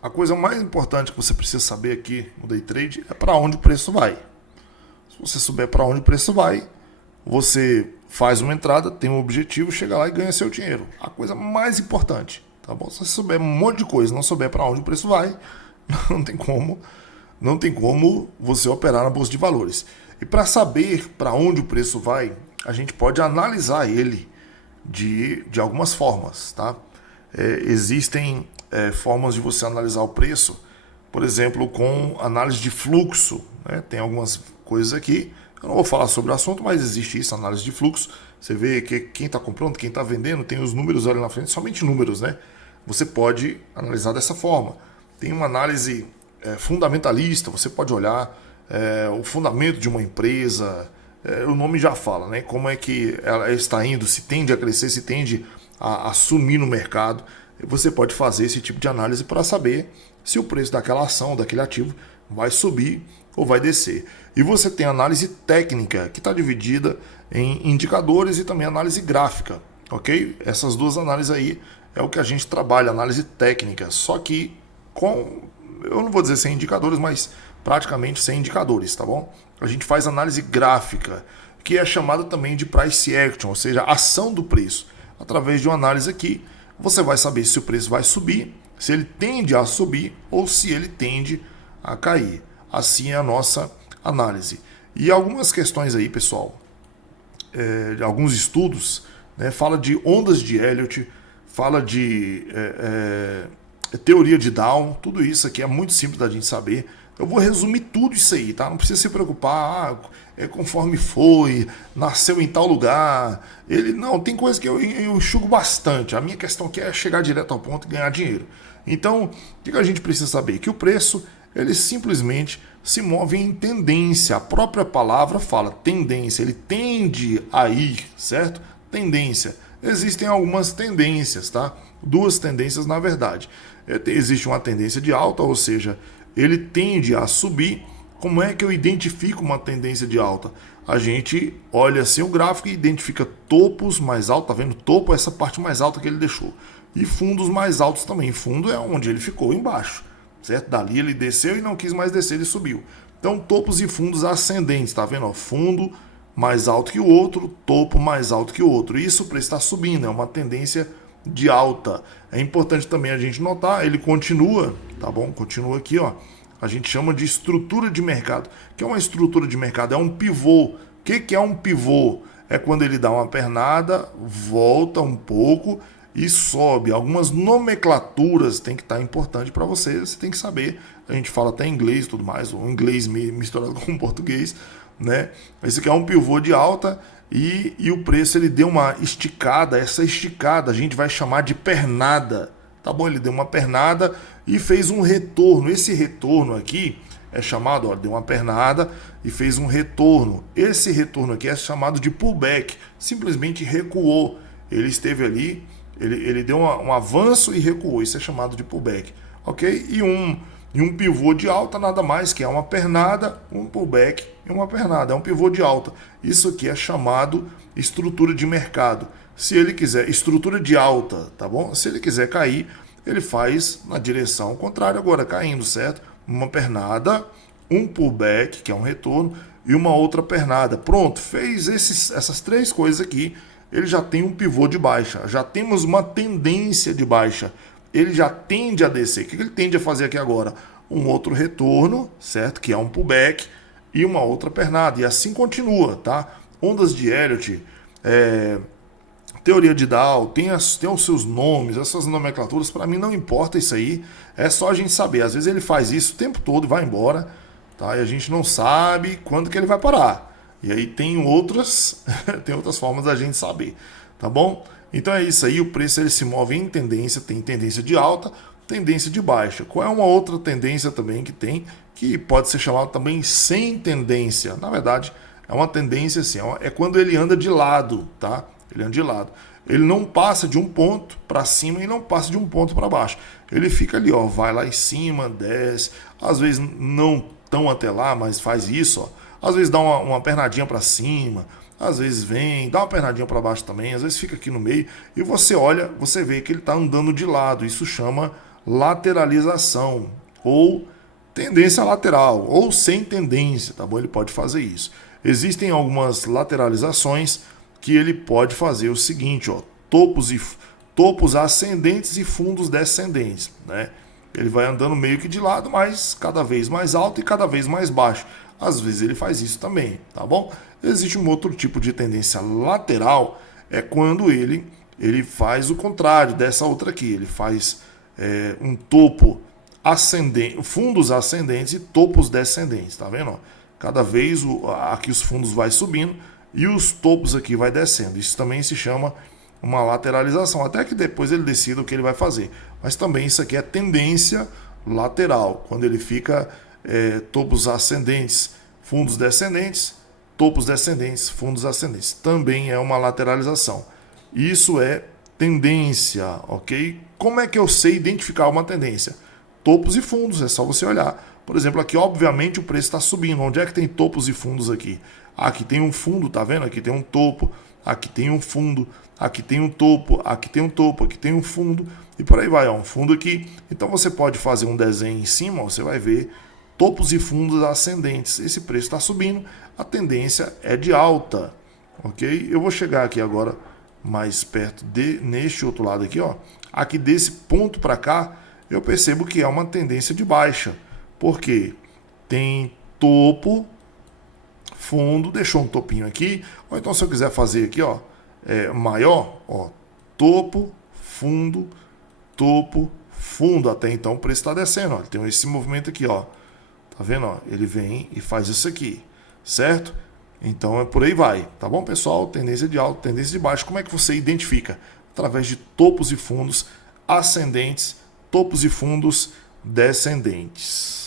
A coisa mais importante que você precisa saber aqui no day trade é para onde o preço vai. Se você souber para onde o preço vai, você faz uma entrada, tem um objetivo, chega lá e ganha seu dinheiro. A coisa mais importante, tá bom? Se você souber um monte de coisa, não souber para onde o preço vai, não tem como você operar na bolsa de valores. E para saber para onde o preço vai, a gente pode analisar ele de algumas formas, tá? Existem formas de você analisar o preço, por exemplo, com análise de fluxo, né? Tem algumas coisas aqui, eu não vou falar sobre o assunto, mas existe isso, análise de fluxo. Você vê que quem está comprando, quem está vendendo, tem os números ali na frente, somente números, né? Você pode analisar dessa forma. Tem uma análise fundamentalista, você pode olhar o fundamento de uma empresa, o nome já fala, né? Como é que ela está indo, se tende a crescer, se tende a sumir no mercado. Você pode fazer esse tipo de análise para saber se o preço daquela ação, daquele ativo, vai subir ou vai descer. E você tem análise técnica, que está dividida em indicadores e também análise gráfica, ok? Essas duas análises aí é o que a gente trabalha, análise técnica, só que eu não vou dizer sem indicadores, mas praticamente sem indicadores, tá bom? A gente faz análise gráfica, que é chamada também de price action, ou seja, ação do preço. Através de uma análise aqui, você vai saber se o preço vai subir, se ele tende a subir ou se ele tende a cair. Assim é a nossa análise. E algumas questões aí, pessoal, alguns estudos, né, fala de ondas de Elliott, fala de teoria de Down, tudo isso aqui é muito simples da gente saber. Eu vou resumir tudo isso aí, tá? Não precisa se preocupar, conforme foi, nasceu em tal lugar. Não, tem coisa que eu enxugo bastante. A minha questão aqui é chegar direto ao ponto e ganhar dinheiro. Então, o que a gente precisa saber? Que o preço, ele simplesmente se move em tendência. A própria palavra fala tendência, ele tende a ir, certo? Tendência. Existem algumas tendências, tá? Duas tendências na verdade. Existe uma tendência de alta, ou seja, ele tende a subir. Como é que eu identifico uma tendência de alta? A gente olha assim o gráfico e identifica topos mais altos, tá vendo? Topo é essa parte mais alta que ele deixou. E fundos mais altos também. Fundo é onde ele ficou embaixo, certo? Dali ele desceu e não quis mais descer, ele subiu. Então topos e fundos ascendentes, tá vendo? Fundo mais alto que o outro, topo mais alto que o outro. Isso o preço está subindo, é uma tendência de alta. É importante também a gente notar, ele continua, tá bom? Continua aqui, ó. A gente chama de estrutura de mercado. O que é uma estrutura de mercado? É um pivô. O que é um pivô? É quando ele dá uma pernada, volta um pouco e sobe. Algumas nomenclaturas tem que estar importante para você. Você tem que saber. A gente fala até inglês e tudo mais, ou inglês misturado com português, né? Esse aqui é um pivô de alta e o preço ele deu uma esticada. Essa esticada a gente vai chamar de pernada. Tá bom? Ele deu uma pernada e fez um retorno. Esse retorno aqui é chamado, ó, deu uma pernada e fez um retorno. Esse retorno aqui é chamado de pullback. Simplesmente recuou. Ele esteve ali, ele deu um avanço e recuou. Isso é chamado de pullback, ok? E um pivô de alta nada mais que é uma pernada, um pullback e uma pernada. É um pivô de alta. Isso aqui é chamado estrutura de mercado. Se ele quiser, estrutura de alta, tá bom? Se ele quiser cair, ele faz na direção contrária, agora caindo, certo? Uma pernada, um pullback, que é um retorno, e uma outra pernada. Pronto, fez essas três coisas aqui, ele já tem um pivô de baixa. Já temos uma tendência de baixa. Ele já tende a descer. O que ele tende a fazer aqui agora? Um outro retorno, certo? Que é um pullback, e uma outra pernada. E assim continua, tá? Ondas de Elliott, teoria de Dow, tem os seus nomes, essas nomenclaturas, para mim não importa isso aí, é só a gente saber. Às vezes ele faz isso o tempo todo e vai embora, tá? E a gente não sabe quando que ele vai parar. E aí tem outras formas da gente saber, tá bom? Então é isso aí, o preço ele se move em tendência, tem tendência de alta, tendência de baixa. Qual é uma outra tendência também que tem, que pode ser chamada também sem tendência? Na verdade, é uma tendência assim, é quando ele anda de lado, tá? Ele anda de lado. Ele não passa de um ponto para cima e não passa de um ponto para baixo. Ele fica ali, ó, vai lá em cima, desce. Às vezes não tão até lá, mas faz isso, ó. Às vezes dá uma pernadinha para cima, às vezes vem, dá uma pernadinha para baixo também, às vezes fica aqui no meio e você olha, você vê que ele está andando de lado. Isso chama lateralização ou tendência lateral ou sem tendência, tá bom? Ele pode fazer isso. Existem algumas lateralizações que ele pode fazer o seguinte, ó, topos ascendentes e fundos descendentes, né? Ele vai andando meio que de lado, mas cada vez mais alto e cada vez mais baixo. Às vezes ele faz isso também, tá bom? Existe um outro tipo de tendência lateral, é quando ele faz o contrário dessa outra aqui. Ele faz um topo ascendente, fundos ascendentes e topos descendentes, tá vendo? Ó? Cada vez aqui os fundos vai subindo e os topos aqui vai descendo. Isso também se chama uma lateralização, até que depois ele decida o que ele vai fazer. Mas também isso aqui é tendência lateral, quando ele fica topos ascendentes, fundos descendentes, topos descendentes, fundos ascendentes. Também é uma lateralização. Isso é tendência, ok? Como é que eu sei identificar uma tendência? Topos e fundos, é só você olhar. Por exemplo, aqui obviamente o preço está subindo. Onde é que tem topos e fundos aqui? Aqui tem um fundo, tá vendo? Aqui tem um topo, aqui tem um fundo, aqui tem um topo, aqui tem um topo, aqui tem um fundo e por aí vai, ó, um fundo aqui. Então você pode fazer um desenho em cima, ó, você vai ver topos e fundos ascendentes. Esse preço está subindo, a tendência é de alta, ok? Eu vou chegar aqui agora mais perto neste outro lado aqui, ó. Aqui desse ponto para cá, eu percebo que é uma tendência de baixa, porque tem topo, fundo, deixou um topinho aqui, ou então se eu quiser fazer aqui, ó, maior, ó, topo, fundo, até então o preço está descendo, ó, tem esse movimento aqui, ó, tá vendo, ó, ele vem e faz isso aqui, certo? Então por aí vai, tá bom, pessoal? Tendência de alta, tendência de baixo, como é que você identifica? Através de topos e fundos ascendentes, topos e fundos descendentes.